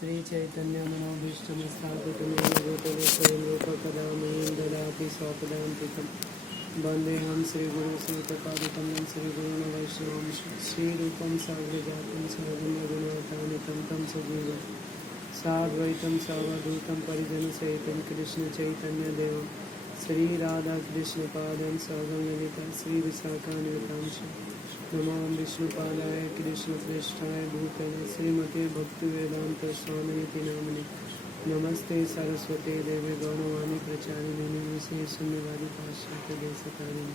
श्री चैतन्य मनोभीष्टं स्थापितमेव भूतले स्वयं रूपकदामि ददाति स्वपदान्तिकं वन्देऽहं श्रीगुरुश्रीतपादिकमलं श्रीगुरून् वैष्णवं श्रीरूपं साग्रजातं सहगुणगुणवतानितं तं सजीवं साद्वैतं सावधूतं परिजनसहितं कृष्णचैतन्यदेवं श्रीराधाकृष्णपादं सगणललिता श्रीविशाखान्वितांश नमो विष्णुपादाय कृष्णप्रेष्ठाय भूतले श्रीमते भक्तिवेदांत स्वामिनिति नामिने नमस्ते सरस्वती देवी गौरवाणी प्रचारिणे विशेषण्यवादी पाश्चात्य देशकारिणे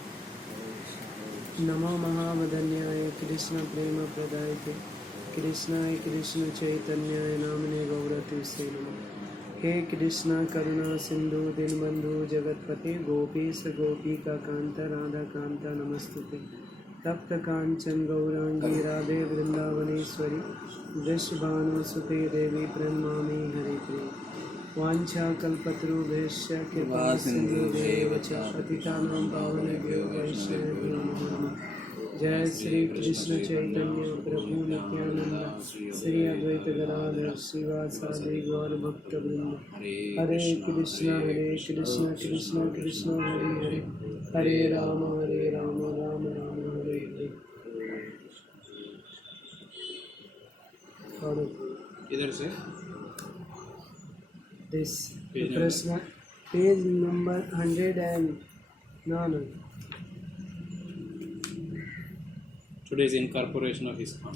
नमो महावदन्याय कृष्ण प्रेम प्रदायते कृष्णाय कृष्ण चैतन्याय नामने गौरतिसे नमः। हे कृष्णा करुणा सिंधु दीनबंधु जगतपते गोपीश गोपिका कांत राधा कांता नमस्तुते तप्त कांचन गौरांगी राधे वृंदावनेश्वरी वृषभानुसुते देवी प्रणमामि हरिप्रिये वाञ्छा कल्पतरुभ्यश्च कृपा सिन्धुभ्येव च पतितानां पावनेभ्यो वैष्णवेभ्यो नमो नमः। जय श्री कृष्ण चैतन्य प्रभु नित्यानंद श्री अद्वैत गदाधर श्रीवासादि गौर भक्त वृंद हरे कृष्ण कृष्ण कृष्ण हरे हरे हरे राम राम राम हरे हरे। और इधर से दिस प्रश्न page number 100 and no. Today's incorporation of ISKCON.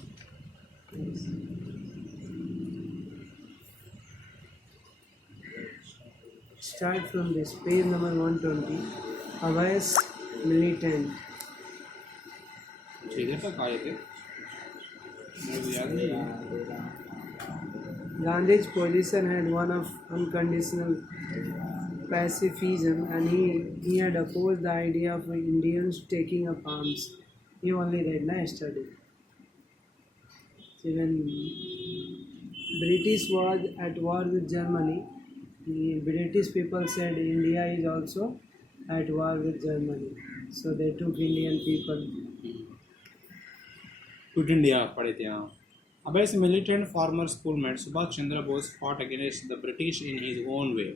Start from this page number 120. Avais militant. ठीक है आए थे मेरे को याद नहीं है। Gandhi's position had one of unconditional pacifism, and he had opposed the idea of Indians taking up arms. He only read yesterday. So when British was at war with Germany, the British people said India is also at war with Germany. So they took Indian people. Quit India पढ़े थे यहाँ। Abai's militant former schoolmate Subhash Chandra Bose fought against the British in his own way.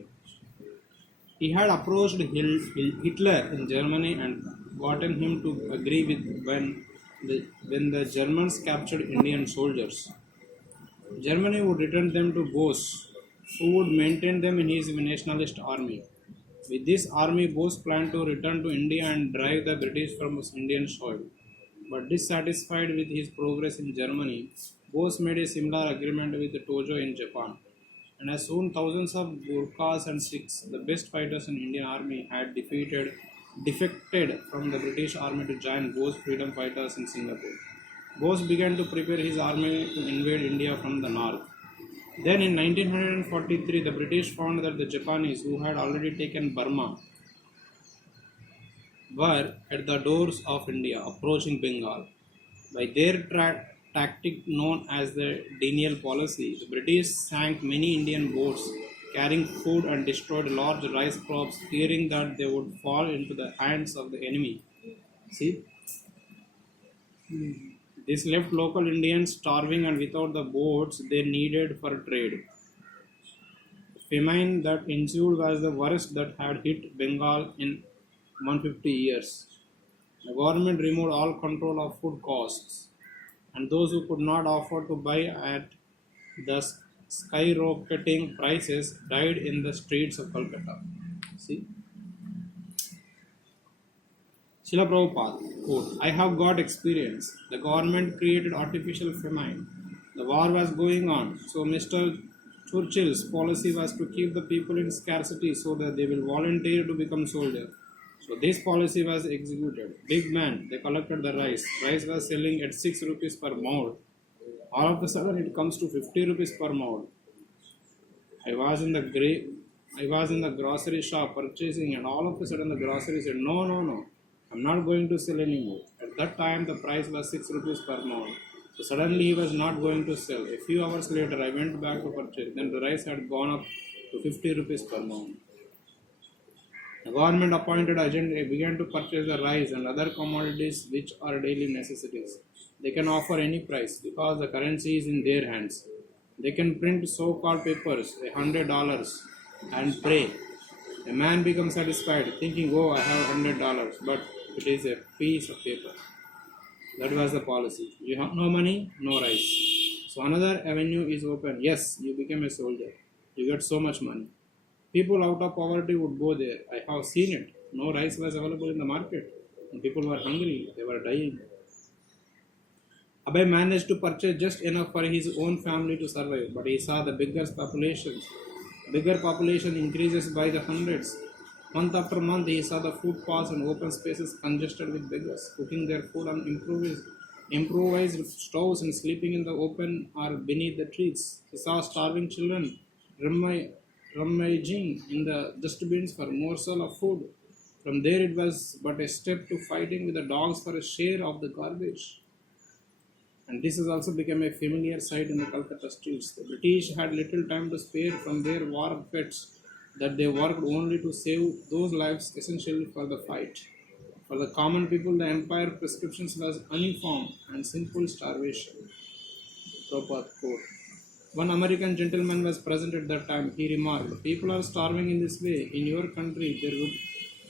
He had approached Hitler in Germany and gotten him to agree with when the Germans captured Indian soldiers. Germany would return them to Bose, who would maintain them in his nationalist army. With this army, Bose planned to return to India and drive the British from Indian soil. But dissatisfied with his progress in Germany, Bose made a similar agreement with Tojo in Japan. And as soon thousands of Gurkhas and Sikhs, the best fighters in Indian army, had defected from the British army to join Bose freedom fighters in Singapore. Bose began to prepare his army to invade India from the north. Then in 1943, the British found that the Japanese, who had already taken Burma, were at the doors of India, approaching Bengal. By their tactic known as the Denial policy, the British sank many Indian boats carrying food and destroyed large rice crops, fearing that they would fall into the hands of the enemy. See? This left local Indians starving and without the boats they needed for trade. The famine that ensued was the worst that had hit Bengal in 150 years. The government removed all control of food costs, and those who could not afford to buy at the skyrocketing prices died in the streets of Calcutta. See? Srila Prabhupada, quote, I have got experience. The government created artificial famine. The war was going on, so Mr. Churchill's policy was to keep the people in scarcity so that they will volunteer to become soldiers. So this policy was executed. Big man, they collected the rice. Rice was selling at 6 rupees per mold. All of a sudden it comes to 50 rupees per mold. I was in the grocery shop purchasing, and all of a sudden the grocery said, no, I'm not going to sell anymore. At that time the price was 6 rupees per mold. So suddenly he was not going to sell. A few hours later I went back to purchase. Then the rice had gone up to 50 rupees per mold. The government appointed agent began to purchase the rice and other commodities which are daily necessities. They can offer any price because the currency is in their hands. They can print so-called papers, $100, and pray. A man becomes satisfied, thinking, "Oh, I have $100," but it is a piece of paper. That was the policy. You have no money, no rice. So another avenue is open. Yes, you become a soldier. You get so much money. People out of poverty would go there. I have seen it. No rice was available in the market. And people were hungry. They were dying. Abhay managed to purchase just enough for his own family to survive, but he saw the bigger population increases by the hundreds. Month after month, he saw the footpaths and open spaces congested with beggars, cooking their food on improvised stoves and sleeping in the open or beneath the trees. He saw starving children rummaging in the dustbins for a morsel of food. From there, it was but a step to fighting with the dogs for a share of the garbage. And this has also become a familiar sight in the Calcutta streets. The British had little time to spare from their war pets, that they worked only to save those lives essentially for the fight. For the common people, the empire prescriptions was uniform and simple starvation. Prabhupada quote. One American gentleman was present at that time. He remarked, "People are starving in this way. In your country,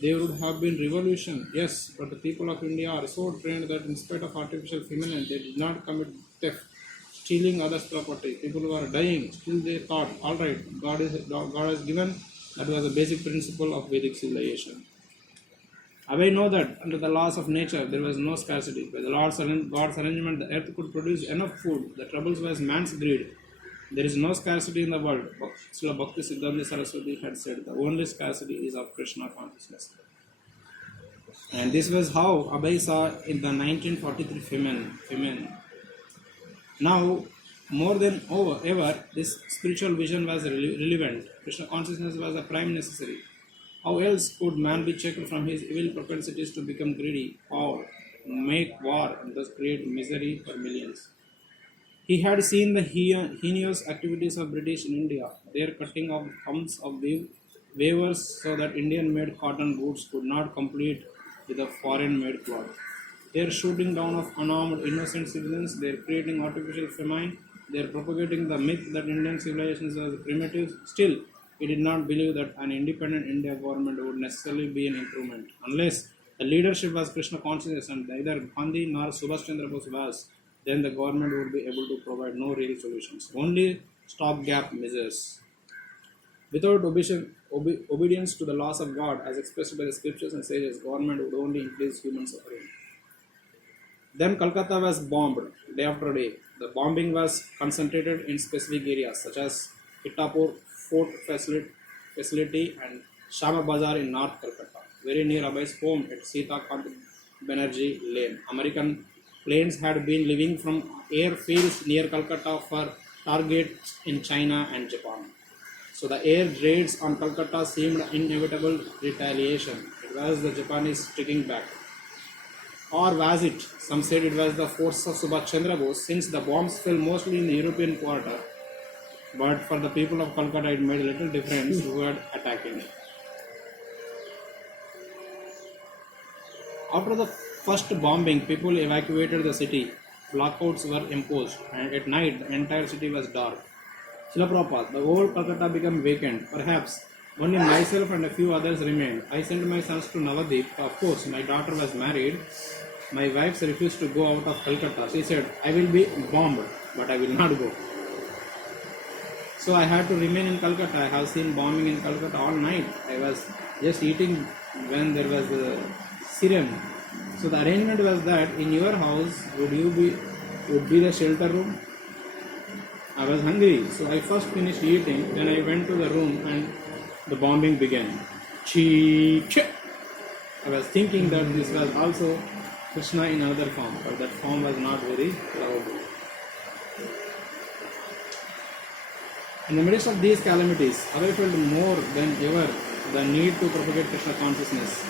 there would have been revolution, yes, but the people of India are so trained that in spite of artificial feminine, they did not commit theft, stealing others' property. People were dying. Still they thought, all right, God has given." That was the basic principle of Vedic civilization. I know that under the laws of nature, there was no scarcity. By the God's arrangement, the earth could produce enough food. The troubles was man's greed. There is no scarcity in the world. Srila Bhakti Siddhanta Saraswati had said, the only scarcity is of Krishna consciousness. And this was how Abhay saw in the 1943 famine. Now, more than ever, this spiritual vision was relevant. Krishna consciousness was a prime necessary. How else could man be checked from his evil propensities to become greedy, poor, make war, and thus create misery for millions? He had seen the heinous activities of British in India, their cutting of thumbs of weavers so that Indian-made cotton boots could not compete with a foreign-made cloth. Their shooting down of unarmed innocent citizens, their creating artificial famine, their propagating the myth that Indian civilization was primitive. Still, he did not believe that an independent India government would necessarily be an improvement. Unless the leadership was Krishna consciousness and neither Gandhi nor Subhash Chandra Bose was, then the government would be able to provide no real solutions, only stopgap measures. Without obedience to the laws of God, as expressed by the scriptures and sages, government would only increase human suffering. Then Calcutta was bombed day after day. The bombing was concentrated in specific areas such as Ittapur Fort Facility and Shama Bazar in North Calcutta, very near Abhay's home at Sita Kant Banerjee Lane. American planes had been leaving from airfields near Calcutta for targets in China and Japan. So the air raids on Calcutta seemed inevitable retaliation. It was the Japanese striking back. Or was it? Some said it was the force of Subhash Chandra Bose, since the bombs fell mostly in the European quarter. But for the people of Calcutta, it made little difference who had attacking it. After the first bombing, people evacuated the city. Blackouts were imposed, and at night, the entire city was dark. Srila Prabhupada, the whole Calcutta became vacant. Perhaps only myself and a few others remained. I sent my sons to Navadip. Of course, my daughter was married. My wife refused to go out of Calcutta. She said, I will be bombed, but I will not go. So I had to remain in Calcutta. I have seen bombing in Calcutta all night. I was just eating when there was a siren. So the arrangement was that in your house would be the shelter room. I was hungry, so I first finished eating. Then I went to the room and the bombing began. Chee-chee. I was thinking that this was also Krishna in another form, but that form was not very lovable. In the midst of these calamities, Abhay felt more than ever the need to propagate Krishna consciousness.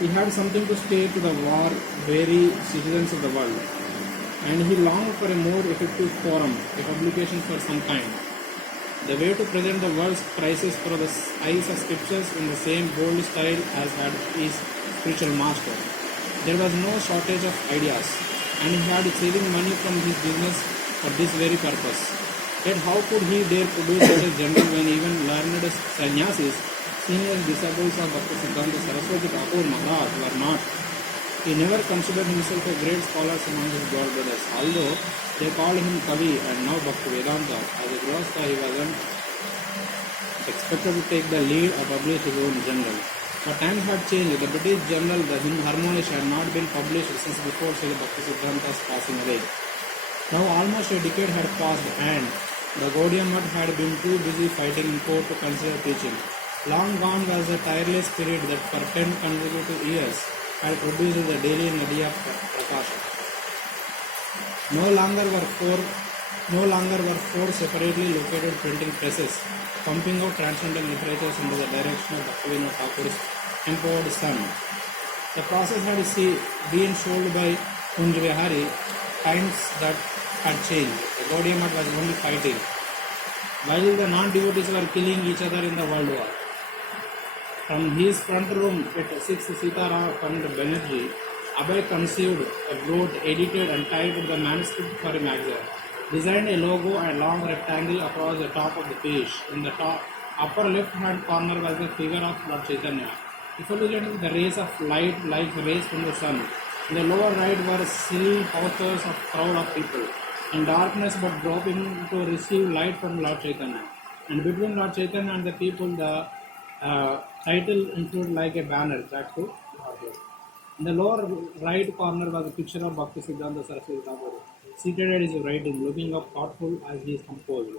He had something to say to the war-weary citizens of the world, and he longed for a more effective forum, a publication for some kind. The way to present the world's crisis through the eyes of scriptures in the same bold style as had his spiritual master. There was no shortage of ideas, and he had saving money from his business for this very purpose. Yet how could he dare produce such a journal when even learned sannyasis, senior disciples of Bhaktisiddhanta Saraswati Thakur Maharaj, were not? He never considered himself a great scholar among his god brothers, although they called him Kavi and now Bhaktivedanta. As a Grihastha, he wasn't expected to take the lead or publish his own journal. But times had changed. The British journal, the Hindu Harmonish, had not been published since before Srila Bhaktisiddhanta's passing away. Now almost a decade had passed and the Gaudiya Mutt had been too busy fighting in court to consider teaching. Long gone was the tireless spirit that for 10 consecutive years had produced the daily Nadiya Prakasha. No longer were four separately located printing presses pumping out transcendental literatures under the direction of Bhaktivinoda Thakur's empowered son. The process had been sold by Kunj Vihari. Times that had changed. The Gaudiya Mutt was only fighting, while the non-devotees were killing each other in the world war. From his front room at 6 Sitaram Pandit Banerjee, Abhay conceived, wrote, edited and typed the manuscript for a magazine, designed a logo and long rectangle across the top of the page. In the top upper left-hand corner was the figure of Lord Chaitanya, effulgent the rays of light like rays from the sun. In the lower right were still posters of crowd of people in darkness but dropping to receive light from Lord Chaitanya. And between Lord Chaitanya and the people, the title included like a banner that to in the lower right corner was a picture of Bhaktisiddhanta Saraswati Thakur, seated at his writing, looking up thoughtful as he is composed.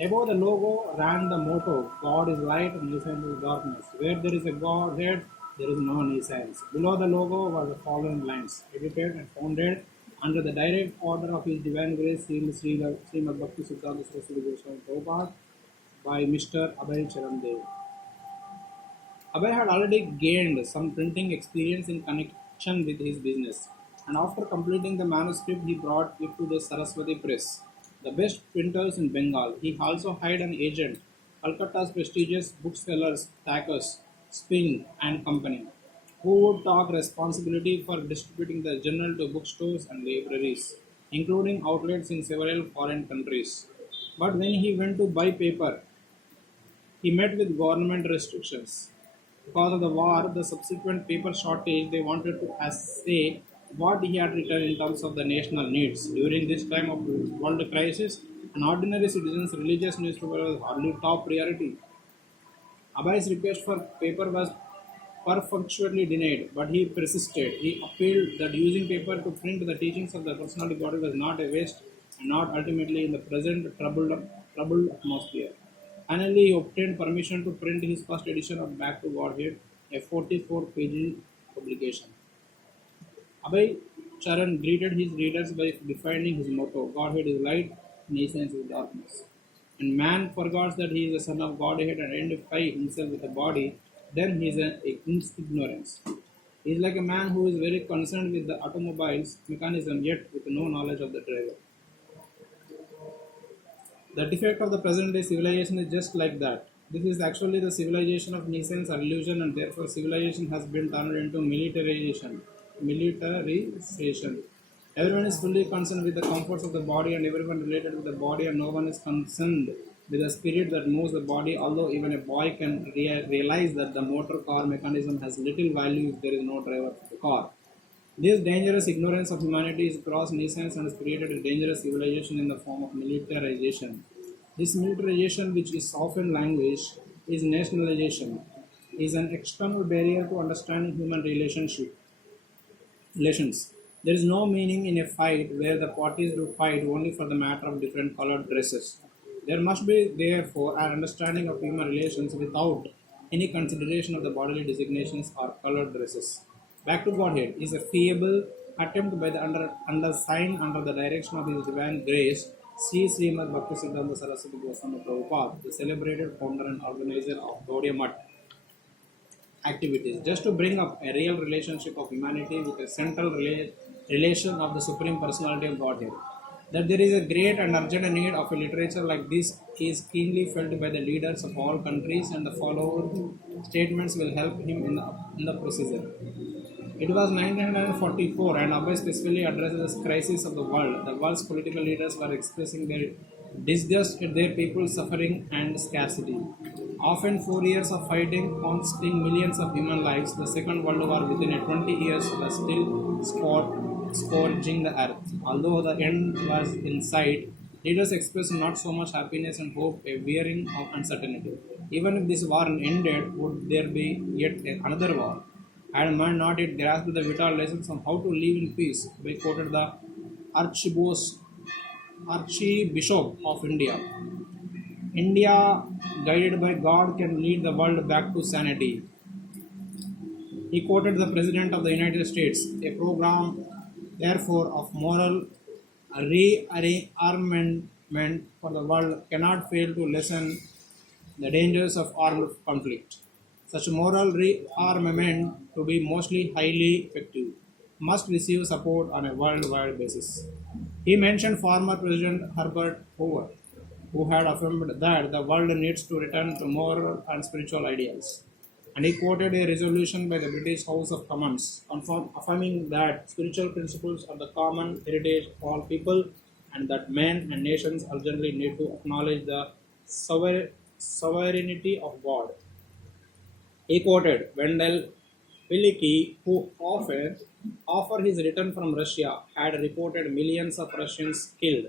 Above the logo ran the motto, God is light and nescience is darkness. Where there is a Godhead, there is no nescience. Below the logo were the following lines, edited and founded under the direct order of His Divine Grace, Srimad Bhaktisiddhanta Saraswati Goswami Prabhupada by Mr. Abhay Charan Dev. Abhay had already gained some printing experience in connection with his business, and after completing the manuscript, he brought it to the Saraswati Press, the best printers in Bengal. He also hired an agent, Calcutta's prestigious booksellers Thacker's, Spring and Company, who would take responsibility for distributing the journal to bookstores and libraries, including outlets in several foreign countries. But when he went to buy paper, he met with government restrictions. Because of the war, the subsequent paper shortage, they wanted to say what he had written in terms of the national needs. During this time of world crisis, an ordinary citizen's religious newspaper was hardly top priority. Abhay's request for paper was perfunctorily denied, but he persisted. He appealed that using paper to print the teachings of the personality body was not a waste and not ultimately in the present troubled atmosphere. Finally, he obtained permission to print his first edition of Back to Godhead, a 44-page publication. Abhay Charan greeted his readers by defining his motto, Godhead is light, nescience is darkness. And man forgets that he is the son of Godhead and identify himself with the body, then he is in ignorance. He is like a man who is very concerned with the automobile's mechanism yet with no knowledge of the driver. The defect of the present day civilization is just like that. This is actually the civilization of nescience or illusion, and therefore civilization has been turned into militarization. Everyone is fully concerned with the comforts of the body and everyone related with the body, and no one is concerned with the spirit that moves the body, although even a boy can realize that the motor car mechanism has little value if there is no driver for the car. This dangerous ignorance of humanity is gross nescience and has created a dangerous civilization in the form of militarization. This militarization, which is often language, is nationalization, is an external barrier to understanding human relations. There is no meaning in a fight where the parties do fight only for the matter of different colored dresses. There must be, therefore, an understanding of human relations without any consideration of the bodily designations or colored dresses. Back to Godhead is a feeble attempt by the undersigned under the direction of His Divine Grace, Srimad Bhaktisiddhanta Saraswati Goswami Prabhupada, the celebrated founder and organizer of Gaudiya Mutt activities, just to bring up a real relationship of humanity with a central relation of the Supreme Personality of Godhead. That there is a great and urgent need of a literature like this is keenly felt by the leaders of all countries, and the following statements will help him in the procedure. It was 1944 and Abhay specifically addressed the crisis of the world. The world's political leaders were expressing their disgust at their people's suffering and scarcity. Often 4 years of fighting, costing millions of human lives, the Second World War within a 20 years was still scourging the earth. Although the end was in sight, leaders expressed not so much happiness and hope, a wearing of uncertainty. Even if this war ended, would there be yet another war? Had man not yet grasped the vital lessons on how to live in peace? We quoted the Archibos Archbishop of India. India, guided by God, can lead the world back to sanity. He quoted the President of the United States, a program, therefore, of moral rearmament for the world cannot fail to lessen the dangers of armed conflict. Such moral rearmament, to be mostly highly effective, must receive support on a worldwide basis. He mentioned former President Herbert Hoover, who had affirmed that the world needs to return to moral and spiritual ideals. And he quoted a resolution by the British House of Commons affirming that spiritual principles are the common heritage of all people and that men and nations urgently need to acknowledge the sovereignty of God. He quoted Wendell Willkie, who after his return from Russia, had reported millions of Russians killed,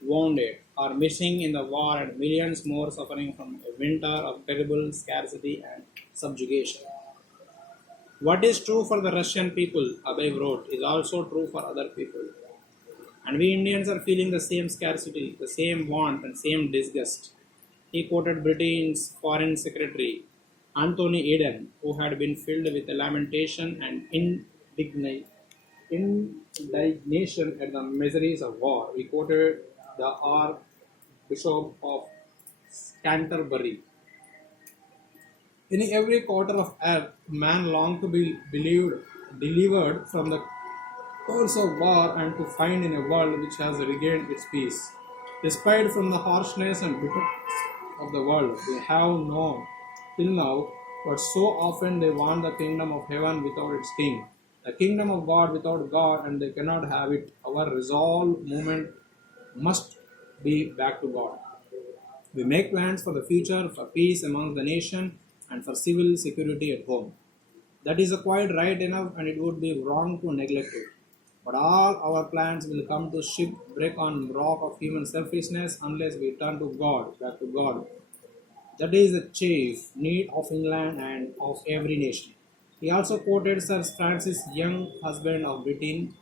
wounded, or missing in the war and millions more suffering from a winter of terrible scarcity and subjugation. What is true for the Russian people, Abhay wrote, is also true for other people. And we Indians are feeling the same scarcity, the same want, and same disgust. He quoted Britain's Foreign Secretary Anthony Eden, who had been filled with lamentation and indignation at the miseries of war. He quoted the Archbishop of Canterbury. In every quarter of earth, man longed to be delivered from the curse of war and to find in a world which has regained its peace. Despite from the harshness and bitterness of the world, they have known till now, but so often they want the kingdom of heaven without its king, the kingdom of God without God, and they cannot have it. Our resolve movement must be back to God. We make plans for the future, for peace among the nation, and for civil security at home. That is quite right enough, and it would be wrong to neglect it. But all our plans will come to shipwreck on rock of human selfishness unless we turn to God, back to God. That is the chief need of England and of every nation. He also quoted Sir Francis Young, husband of Britain.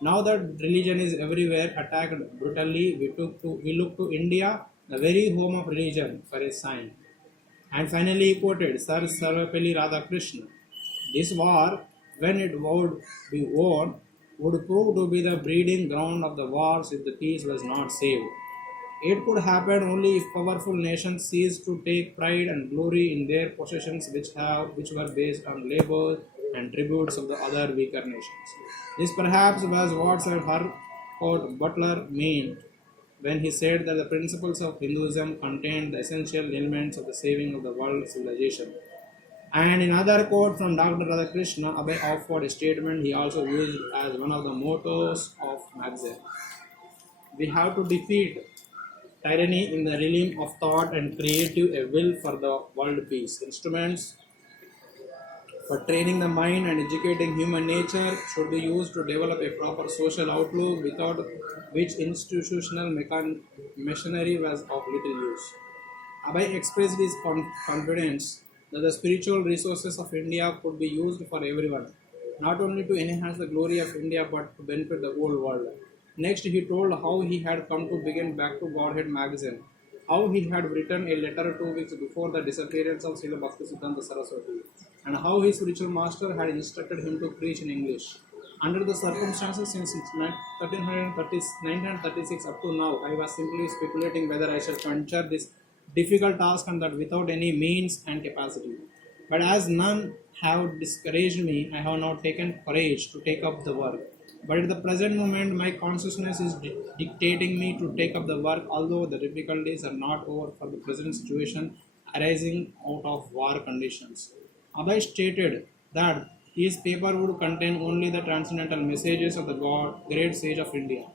Now that religion is everywhere attacked brutally, we look to India, the very home of religion, for a sign. And finally, he quoted Sir Sarvepalli Radhakrishnan. This war, when it would be won, would prove to be the breeding ground of the wars if the peace was not saved. It could happen only if powerful nations ceased to take pride and glory in their possessions which were based on labor and tributes of the other weaker nations. This perhaps was what Sir Harcourt Butler meant when he said that the principles of Hinduism contained the essential elements of the saving of the world civilization. And in another quote from Dr. Radhakrishna, Abhay offered a statement he also used as one of the mottos of Magazine. We have to defeat tyranny in the realm of thought and creative a will for the world peace. Instruments for training the mind and educating human nature should be used to develop a proper social outlook without which institutional machinery was of little use. Abhay expressed his confidence that the spiritual resources of India could be used for everyone, not only to enhance the glory of India but to benefit the whole world. Next, he told how he had come to begin Back to Godhead magazine, how he had written a letter 2 weeks before the disappearance of Srila Bhaktisiddhanta Saraswati, and how his spiritual master had instructed him to preach in English. Under the circumstances since 1936 up to now, I was simply speculating whether I should venture this difficult task and that without any means and capacity. But as none have discouraged me, I have now taken courage to take up the work. But at the present moment, my consciousness is dictating me to take up the work, although the difficulties are not over for the present situation arising out of war conditions. Abhay stated that his paper would contain only the transcendental messages of the great sage of India.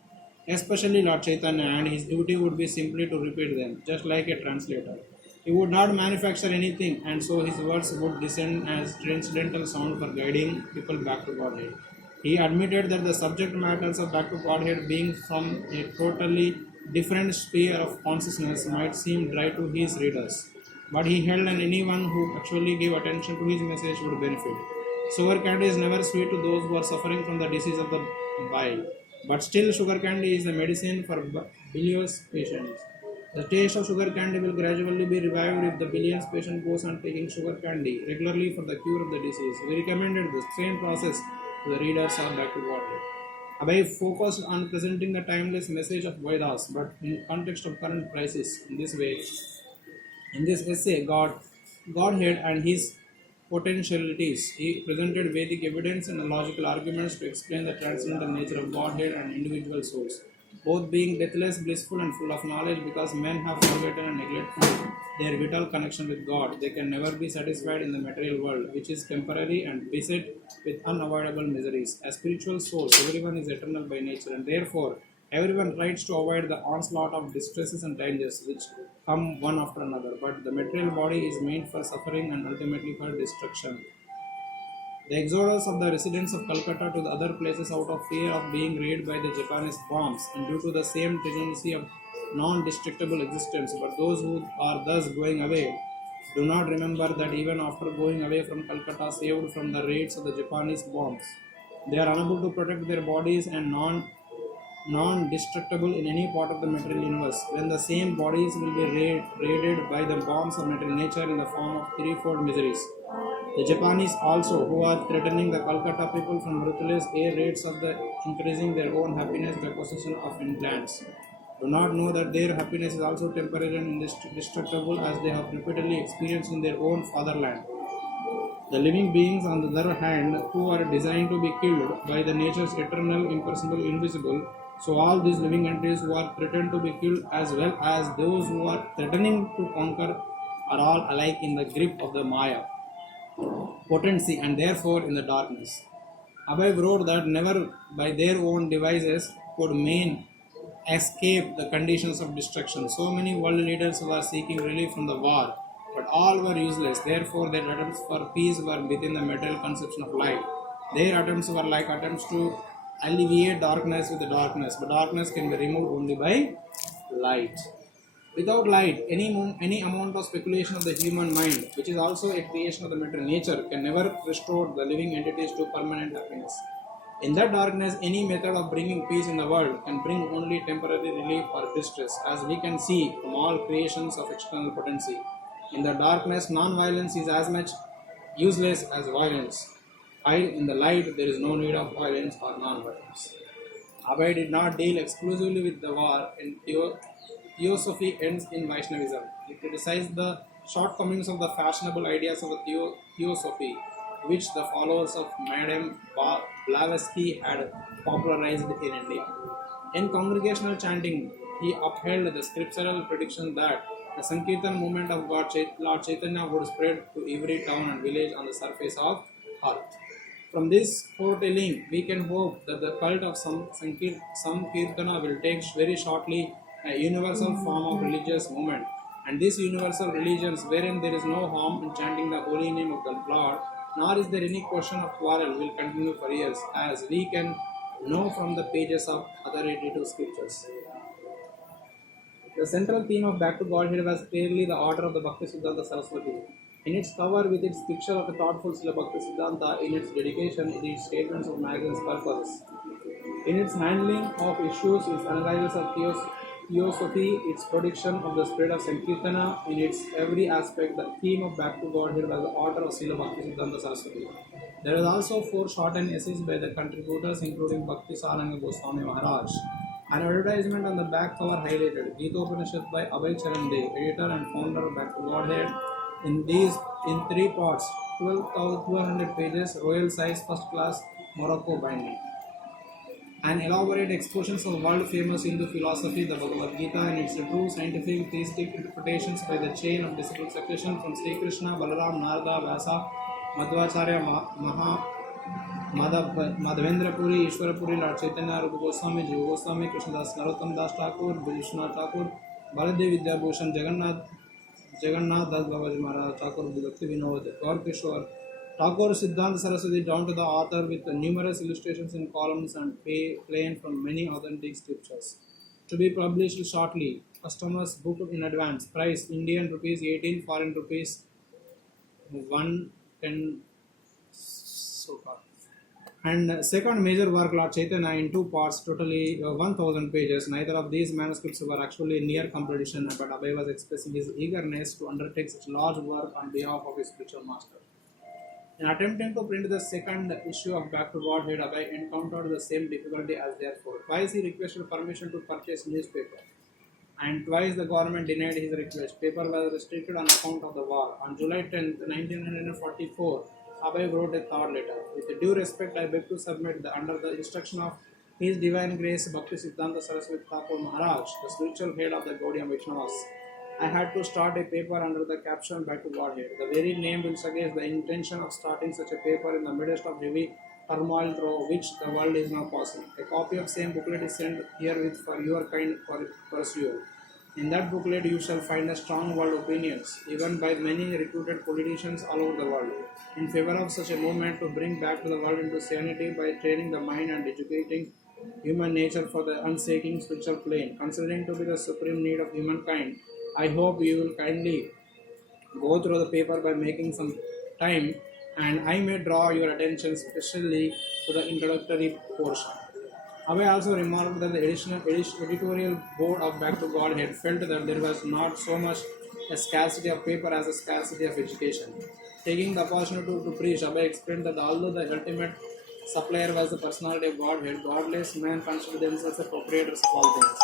especially Lord Chaitanya, and his duty would be simply to repeat them, just like a translator. He would not manufacture anything, and so his words would descend as transcendental sound for guiding people back to Godhead. He admitted that the subject matters of back to Godhead, being from a totally different sphere of consciousness, might seem dry to his readers, but he held that anyone who actually gave attention to his message would benefit. Sugar candy is never sweet to those who are suffering from the disease of the bile, but still sugar candy is the medicine for bilious patients. The taste of sugar candy will gradually be revived if the bilious patient goes on taking sugar candy regularly for the cure of the disease. We recommended the same process to the readers of Back to Godhead. Abhay focused on presenting the timeless message of Vedas, but in context of current crisis. In this way, in this essay, Godhead and his potentialities, he presented Vedic evidence and logical arguments to explain the transcendental nature of Godhead and individual souls, both being deathless, blissful, and full of knowledge. Because men have forgotten and neglected their vital connection with God, they can never be satisfied in the material world, which is temporary and beset with unavoidable miseries. As spiritual souls, everyone is eternal by nature, and therefore everyone tries to avoid the onslaught of distresses and dangers which come one after another. But the material body is made for suffering and ultimately for destruction. The exodus of the residents of Calcutta to the other places out of fear of being raided by the Japanese bombs and due to the same tendency of non-destructible existence, but those who are thus going away do not remember that even after going away from Calcutta saved from the raids of the Japanese bombs, they are unable to protect their bodies and non-destructible in any part of the material universe, when the same bodies will be raided by the bombs of material nature in the form of threefold miseries. The Japanese also, who are threatening the Calcutta people from ruthless air raids of the increasing their own happiness by possession of lands, do not know that their happiness is also temporary and indestructible, as they have repeatedly experienced in their own fatherland. The living beings, on the other hand, who are designed to be killed by the nature's eternal, impersonal, invisible, so all these living entities who are threatened to be killed as well as those who are threatening to conquer are all alike in the grip of the Maya potency and therefore in the darkness. Abhay wrote that never by their own devices could men escape the conditions of destruction. So many world leaders were seeking relief from the war, but all were useless. Therefore, their attempts for peace were within the material conception of light. Their attempts were like attempts to alleviate darkness with the darkness, but darkness can be removed only by light. Without light, any amount of speculation of the human mind, which is also a creation of the material nature, can never restore the living entities to permanent happiness. In that darkness, any method of bringing peace in the world can bring only temporary relief or distress, as we can see from all creations of external potency. In the darkness, non-violence is as much useless as violence. While in the light, there is no need of violence or non-violence. Abhay did not deal exclusively with the war, and Theosophy ends in Vaishnavism. He criticized the shortcomings of the fashionable ideas of the Theosophy, which the followers of Madame Blavatsky had popularized in India. In congregational chanting, he upheld the scriptural prediction that the Sankirtan movement of Lord Chaitanya would spread to every town and village on the surface of earth. From this foretelling, we can hope that the cult of Sankirtana will take very shortly a universal form of religious movement, and these universal religions, wherein there is no harm in chanting the holy name of the Lord, nor is there any question of quarrel, will continue for years, as we can know from the pages of authoritative scriptures. The central theme of Back to Godhead was clearly the order of the Bhakti Siddhanta Saraswati. In its cover, with its picture of the thoughtful Srila Bhakti Siddhanta, in its dedication, in its statements of magazine's purpose, in its handling of issues, its analysis of Theosophy, its prediction of the spread of Sankirtana, in its every aspect, the theme of Back to Godhead was the order of Srila Bhakti Siddhanta Saraswati. There was also 4 shortened essays by the contributors, including Bhakti Saranga Goswami Maharaj. An advertisement on the back cover highlighted Gita Upanishad by Abhay Charan Dey, editor and founder of Back to Godhead. In 3 parts, 12,200 pages, royal size, first class Morocco binding. An elaborate expositions of world famous Hindu philosophy, the Bhagavad Gita, and its true scientific theistic interpretations by the chain of disciple succession from Sri Krishna, Balaram, Narada, Vyasa, Madhvacharya, Madhavendra Puri, Ishwara Puri, Lord Chaitanya, Rupa Goswami, Jiva Goswami, Krishnadas Narottam Das Thakur, Vishwanath Thakur, Baladev Vidya Bhushan, Jagannath Das Babaji Maharaj, Thakur Bhakti Vinod, Gaur Kishore, Thakur Siddhanta Saraswati, down to the author with numerous illustrations in columns and plain from many authentic scriptures. To be published shortly. Customers book in advance. Price Indian rupees 18, foreign rupees 110 so far. And second major work, Lord Chaitanya, in two parts, totally 1000 pages. Neither of these manuscripts were actually near completion, but Abhay was expressing his eagerness to undertake such large work on behalf of his spiritual master. In attempting to print the second issue of Back to Godhead, Abhay encountered the same difficulty as therefore. Twice he requested permission to purchase newspaper, and twice the government denied his request. Paper was restricted on account of the war. On July 10, 1944, Abhay wrote a third letter. With due respect, I beg to submit that under the instruction of His Divine Grace Bhakti Siddhanta Saraswati Thakur Maharaj, the spiritual head of the Gaudiya Vaishnavas, I had to start a paper under the caption Back to Godhead. The very name will suggest the intention of starting such a paper in the midst of heavy turmoil through which the world is now passing. A copy of same booklet is sent herewith for your kind pursuit. In that booklet, you shall find a strong world opinions, even by many reputed politicians all over the world, in favor of such a movement to bring back to the world into sanity by training the mind and educating human nature for the unshaking spiritual plane. Considering to be the supreme need of humankind, I hope you will kindly go through the paper by making some time, and I may draw your attention specially to the introductory portion. Abhay also remarked that the editorial board of Back to Godhead felt that there was not so much a scarcity of paper as a scarcity of education. Taking the opportunity to preach, Abhay explained that although the ultimate supplier was the personality of Godhead, godless men consider themselves the proprietors of all things.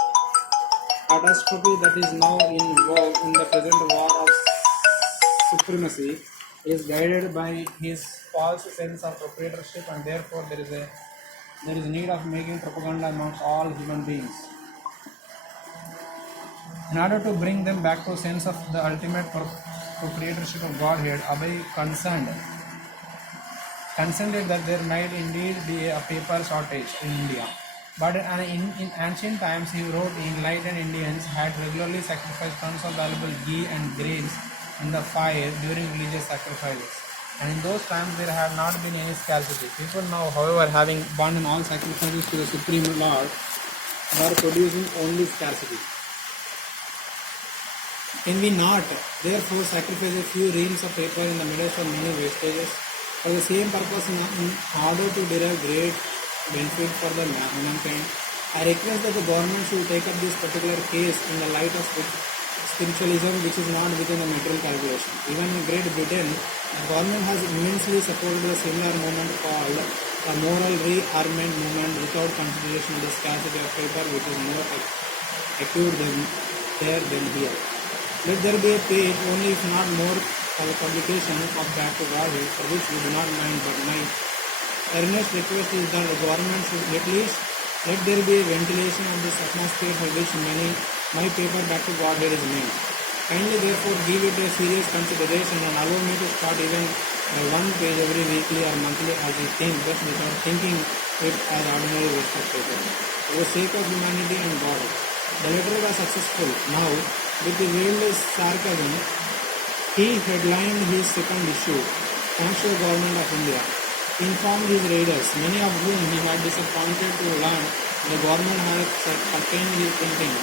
Catastrophe that is now in vogue in the present war of supremacy is guided by his false sense of proprietorship, and therefore there is need of making propaganda amongst all human beings. In order to bring them back to a sense of the ultimate proprietorship of Godhead, Abhay consented that there might indeed be a paper shortage in India. But in ancient times, he wrote, enlightened Indians had regularly sacrificed tons of valuable ghee and grains in the fire during religious sacrifices. And in those times, there had not been any scarcity. People now, however, having abandoned all sacrifices to the Supreme Lord, are producing only scarcity. Can we not, therefore, sacrifice a few reams of paper in the midst of many wastages for the same purpose in order to derive great benefit for the humankind? I request that the government should take up this particular case in the light of spiritualism, which is not within the material calculation. Even in Great Britain, the government has immensely supported a similar movement called the moral rearmament movement without consideration of the scarcity of paper, which is more acute there than here. Let there be a page, only if not more, for the publication of Back to Godhead, for which we do not mind, but my earnest request is that the government should at least let there be a ventilation of this atmosphere for which my paper Back to Godhead is named. Kindly therefore give it a serious consideration and allow me to start even by one page every weekly or monthly as I think, just without thinking it as ordinary waste of paper. For the sake of humanity and God. The letter was successful. Now, with the veiled sarcasm, he headlined his second issue, thanks to the government of India. Informed his readers, many of whom he had disappointed to learn the government had curtailed his printing,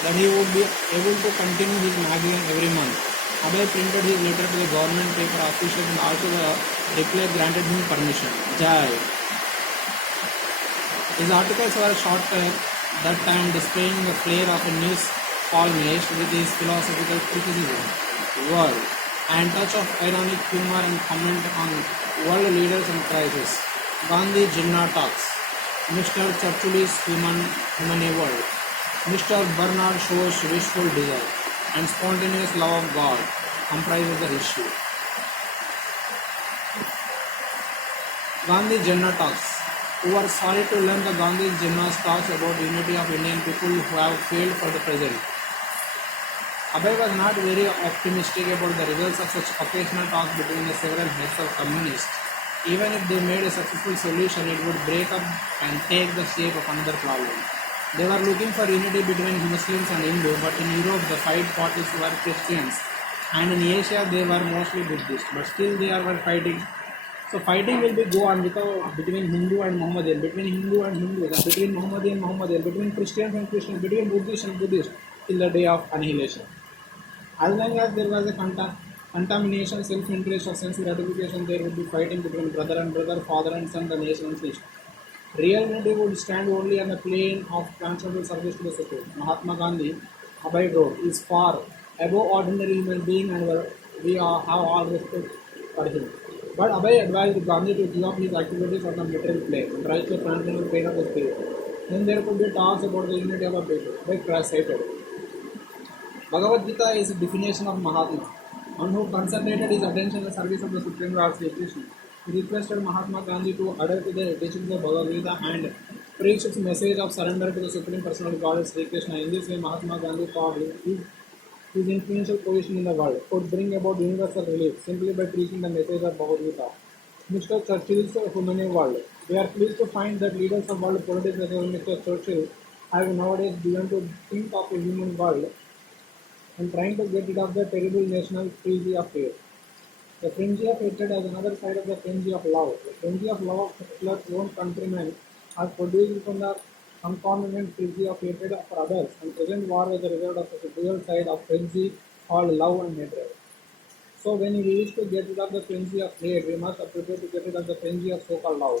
that he would be able to continue his magazine every month. Abhay printed his letter to the government paper officials and also the reply granted him permission. Jai. His articles were short that time displaying the flair of a news columnist with his philosophical criticism, word, and touch of ironic humor and comment on world leaders and crises. Gandhi Jinnah talks. Mr. Churchill's humane world. Mr. Bernard shows wishful desire and spontaneous love of God comprises the issue. Gandhi Jinnah talks. We are sorry to learn that Gandhi Jinnah's talks about unity of Indian people who have failed for the present. Abhay was not very optimistic about the results of such occasional talks between the several heads of communists Even if they made a successful solution, it would break up and take the shape of another problem. They were looking for unity between Muslims and Hindu, but in Europe the fight parties were Christians, and in Asia they were mostly Buddhist. But still they were fighting. So fighting will be go on without between Hindu and Mohammedan, between Hindu and Hindu, between Mohammedan and Mohammedan, between Christians and Christians, between Buddhist and Buddhist, till the day of annihilation. As long as there was a contamination, self-interest, or sense gratification, there would be fighting between brother and brother, father and son, the nation and nation. Real unity would stand only on the plane of transcendental service to the Supreme. Mahatma Gandhi, Abhay wrote, is far above ordinary human being, and have all respect for him. But Abhay advised Gandhi to give up his activities on the material plane and rise to the transcendental plane of the spirit. Then there could be talks about the unity of a people. Abhay cited. Bhagavad Gita is a definition of Mahatma, one who concentrated his attention in the service of the Supreme Lord Sri Krishna. He requested Mahatma Gandhi to adhere to the teachings of Bhagavad Gita and preach its message of surrender to the Supreme Personality of God Sri Krishna. In this way, Mahatma Gandhi thought his influential position in the world could bring about universal relief simply by preaching the message of Bhagavad Gita. Mr. Churchill's Human World. We are pleased to find that leaders of world politics such as Mr. Churchill have nowadays begun to think of a human world and trying to get rid of the terrible national frenzy of hate. The frenzy of hatred has another side of the frenzy of love. The frenzy of love of Hitler's own countrymen has produced from the concomitant frenzy of hatred for others, and present war is the result of a dual side of frenzy called love and hatred. So when we wish to get rid of the frenzy of hate, we must prepare to get rid of the frenzy of so-called love.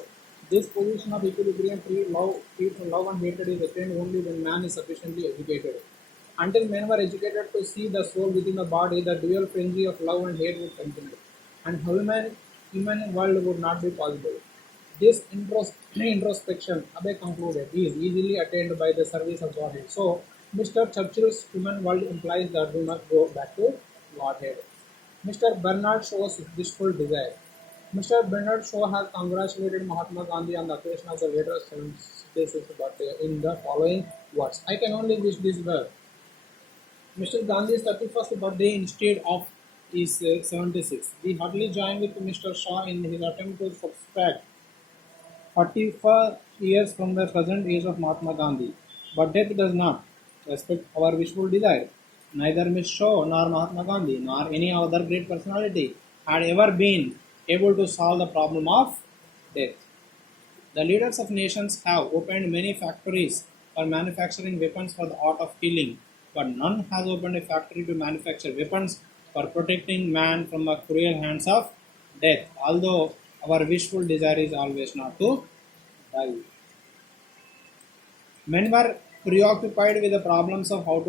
This position of equilibrium free from love and hatred is attained only when man is sufficiently educated. Until men were educated to see the soul within the body, the dual frenzy of love and hate would continue, and human world would not be possible. This introspection, Abe concluded, is easily attained by the service of Godhead. So, Mr. Churchill's human world implies that we must go back to Godhead. Mr. Bernard Shaw's wishful desire. Mr. Bernard Shaw has congratulated Mahatma Gandhi on the occasion of the later 76th birthday in the following words: I can only wish this well. Mr. Gandhi's 31st birthday instead of is 76. We heartily join with Mr. Shaw in his attempt to subtract 44 years from the present age of Mahatma Gandhi. But death does not respect our wishful desire. Neither Miss Shaw nor Mahatma Gandhi nor any other great personality had ever been able to solve the problem of death. The leaders of nations have opened many factories for manufacturing weapons for the art of killing, but none has opened a factory to manufacture weapons for protecting man from the cruel hands of death, although our wishful desire is always not to die. Men were preoccupied with the problems of how to